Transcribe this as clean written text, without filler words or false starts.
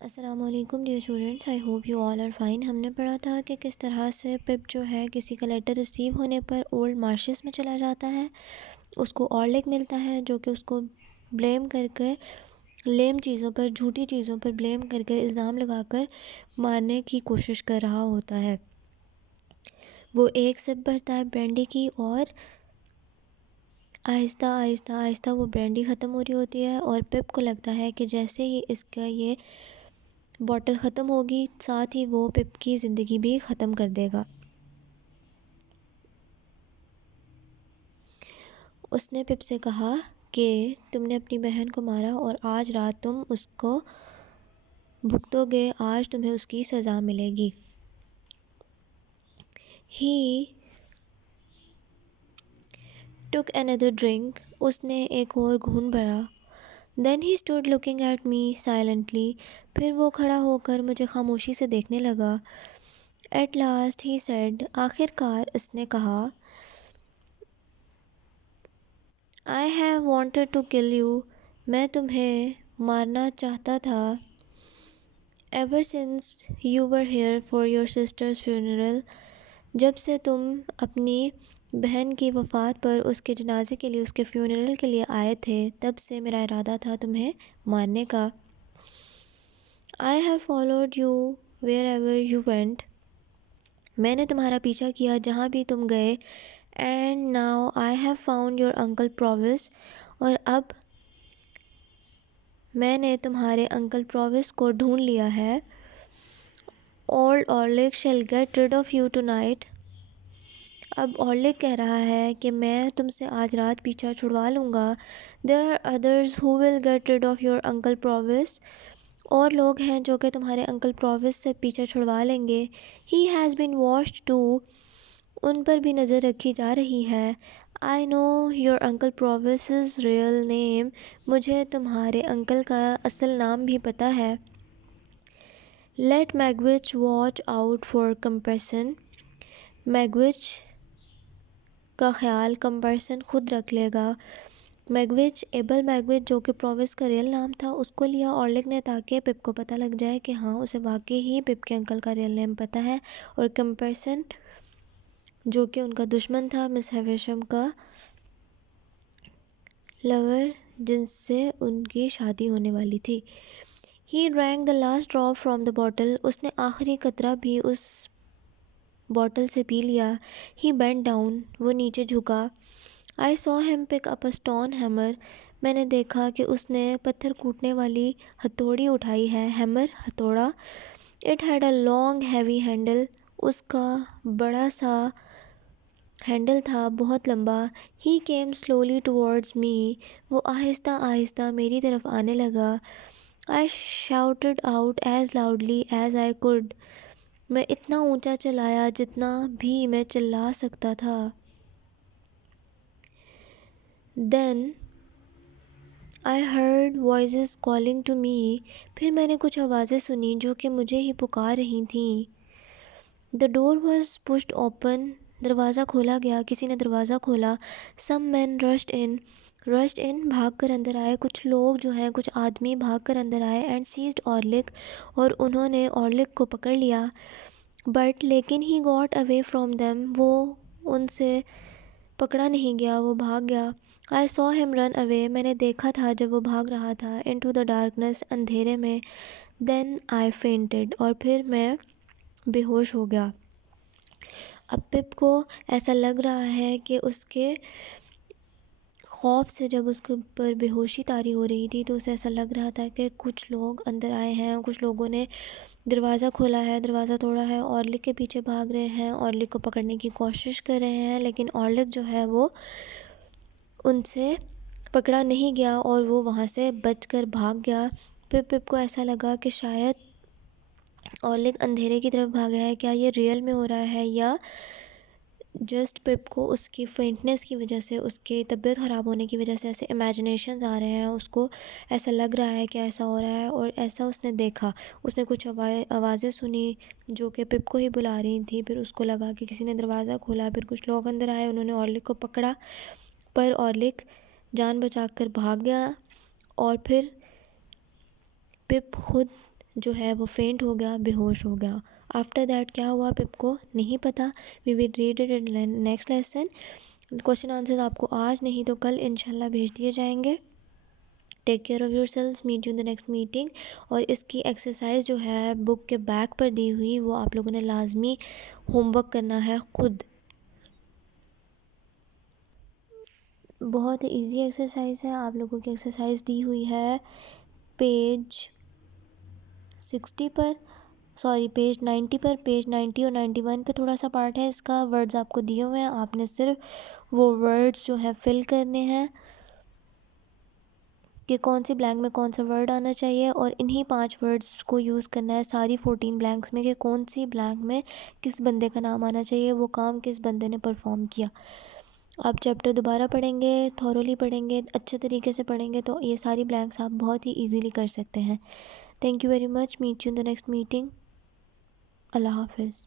السلام علیکم dear students, I hope you all are fine. ہم نے پڑھا تھا کہ کس طرح سے پپ جو ہے کسی کا لیٹر ریسیو ہونے پر اولڈ مارشز میں چلا جاتا ہے، اس کو اورلک ملتا ہے جو کہ اس کو بلیم کر کے لیم چیزوں پر، جھوٹی چیزوں پر بلیم کر کے، الزام لگا کر مارنے کی کوشش کر رہا ہوتا ہے۔ وہ ایک سپ بھرتا ہے برینڈی کی اور آہستہ آہستہ آہستہ وہ برینڈی ختم ہو رہی ہوتی ہے، اور پپ کو لگتا ہے کہ جیسے ہی اس کا یہ بوٹل ختم ہوگی ساتھ ہی وہ پپ کی زندگی بھی ختم کر دے گا۔ اس نے پپ سے کہا کہ تم نے اپنی بہن کو مارا اور آج رات تم اس کو بھگتو گے، آج تمہیں اس کی سزا ملے گی۔ ہی ٹُک another drink، اس نے ایک اور گھونٹ بھرا۔ Then he stood looking at me silently، پھر وہ کھڑا ہو کر مجھے خاموشی سے دیکھنے لگا۔ At last he said، آخر کار اس نے کہا، I have wanted to kill you، میں تمہیں مارنا چاہتا تھا۔ Ever since you were here for your sister's funeral، جب سے تم اپنی بہن کی وفات پر اس کے جنازے کے لیے، اس کے فیونرل کے لیے آئے تھے، تب سے میرا ارادہ تھا تمہیں مارنے کا۔ I have followed you wherever you went، میں نے تمہارا پیچھا کیا جہاں بھی تم گئے۔ And now I have found your uncle Provis، اور اب میں نے تمہارے انکل پرووس کو ڈھونڈ لیا ہے۔ Old Orlick shall get rid of you tonight، اب اورلک کہہ رہا ہے کہ میں تم سے آج رات پیچھا چھڑوا لوں گا۔ There are others who will get rid of your uncle Provis، اور لوگ ہیں جو کہ تمہارے انکل پرووس سے پیچھا چھڑوا لیں گے۔ He has been watched too، ان پر بھی نظر رکھی جا رہی ہے۔ I know your uncle Provis's real name، مجھے تمہارے انکل کا اصل نام بھی پتہ ہے۔ Let Magwitch watch out for Compassion، میگوچ کا خیال کمپرسن خود رکھ لے گا۔ میگوچ، ایبل میگوچ جو کہ پرووس کا ریئل نام تھا، اس کو لیا اورلک نے تاکہ پپ کو پتہ لگ جائے کہ ہاں اسے واقعی ہی پپ کے انکل کا ریئل نیم پتہ ہے، اور کمپرسن جو کہ ان کا دشمن تھا، مس ہیورشم کا لور جن سے ان کی شادی ہونے والی تھی۔ He drank the last drop from the bottle، اس نے آخری قطرہ بھی اس بوٹل سے پی لیا۔ He bent down، وہ نیچے جھکا۔ I saw him pick up a stone hammer، میں نے دیکھا کہ اس نے پتھر کوٹنے والی ہتھوڑی اٹھائی ہے۔ hammer، ہتھوڑا۔ It had a long heavy handle، اس کا بڑا سا ہینڈل تھا، بہت لمبا۔ He came slowly towards me، وہ آہستہ آہستہ میری طرف آنے لگا۔ I shouted out as loudly as I could، میں اتنا اونچا چلایا جتنا بھی میں چلا سکتا تھا۔ Then I heard voices calling to me، پھر میں نے کچھ آوازیں سنی جو کہ مجھے ہی پکار رہی تھیں۔ The door was pushed open، دروازہ کھولا گیا، کسی نے دروازہ کھولا۔ Some men rushed in، بھاگ کر اندر آئے، کچھ لوگ جو ہیں، کچھ آدمی بھاگ کر اندر آئے۔ And seized Orlick، اور انہوں نے اورلک کو پکڑ لیا۔ But لیکن he got away from them، وہ ان سے پکڑا نہیں گیا، وہ بھاگ گیا۔ I saw him run away، میں نے دیکھا تھا جب وہ بھاگ رہا تھا۔ Into the darkness، اندھیرے میں۔ Then I fainted، اور پھر میں بے ہوش ہو گیا۔ اب پپ کو ایسا لگ رہا ہے کہ اس کے خوف سے جب اس کے اوپر بے ہوشی طاری ہو رہی تھی تو اسے ایسا لگ رہا تھا کہ کچھ لوگ اندر آئے ہیں، کچھ لوگوں نے دروازہ کھولا ہے، دروازہ توڑا ہے، اورلک کے پیچھے بھاگ رہے ہیں، اورلک کو پکڑنے کی کوشش کر رہے ہیں، لیکن اورلک جو ہے وہ ان سے پکڑا نہیں گیا اور وہ وہاں سے بچ کر بھاگ گیا۔ پھر پپ کو ایسا لگا کہ شاید اورلک اندھیرے کی طرف بھاگا ہے، کیا یہ ریئل میں ہو رہا ہے یا جسٹ پپ کو اس کی فینٹنس کی وجہ سے، اس کی طبیعت خراب ہونے کی وجہ سے ایسے امیجنیشنز آ رہے ہیں، اس کو ایسا لگ رہا ہے کہ ایسا ہو رہا ہے، اور ایسا اس نے دیکھا، اس نے کچھ آوازیں سنی جو کہ پپ کو ہی بلا رہی تھیں، پھر اس کو لگا کہ کسی نے دروازہ کھولا، پھر کچھ لوگ اندر آئے، انہوں نے اورلک کو پکڑا، پر اورلک جان بچا کر بھاگ گیا، اور پھر پپ خود جو ہے وہ فینٹ ہو گیا، بے ہوش ہو گیا۔ آفٹر دیٹ کیا ہوا پپ کو نہیں پتہ۔ We will read it in next lesson. Question answer آپ کو آج نہیں تو کل انشاءاللہ بھیج دیے جائیں گے۔ Take care of your self, meet you in the next meeting. اور اس کی ایکسرسائز جو ہے بک کے بیک پر دی ہوئی، وہ آپ لوگوں نے لازمی ہوم ورک کرنا ہے خود۔ بہت ایزی ایکسرسائز ہے، آپ لوگوں کی ایکسرسائز دی ہوئی ہے پیج 60 پر، سوری پیج 90 پر۔ پیج 90 اور 91 پہ تھوڑا سا پارٹ ہے اس کا، ورڈز آپ کو دیے ہوئے ہیں، آپ نے صرف وہ ورڈز جو ہے فل کرنے ہیں کہ کون سی بلینک میں کون سا ورڈ آنا چاہیے، اور انہی 5 ورڈز کو یوز کرنا ہے ساری 14 بلینکس میں کہ کون سی بلینک میں کس بندے کا نام آنا چاہیے، وہ کام کس بندے نے پرفارم کیا۔ آپ چیپٹر دوبارہ پڑھیں گے، تھورولی پڑھیں گے، اچھے طریقے سے پڑھیں گے تو یہ ساری بلینکس آپ بہت ہی ایزیلی کر سکتے ہیں۔ Thank you very much, meet you in the next meeting. Allah حافظ۔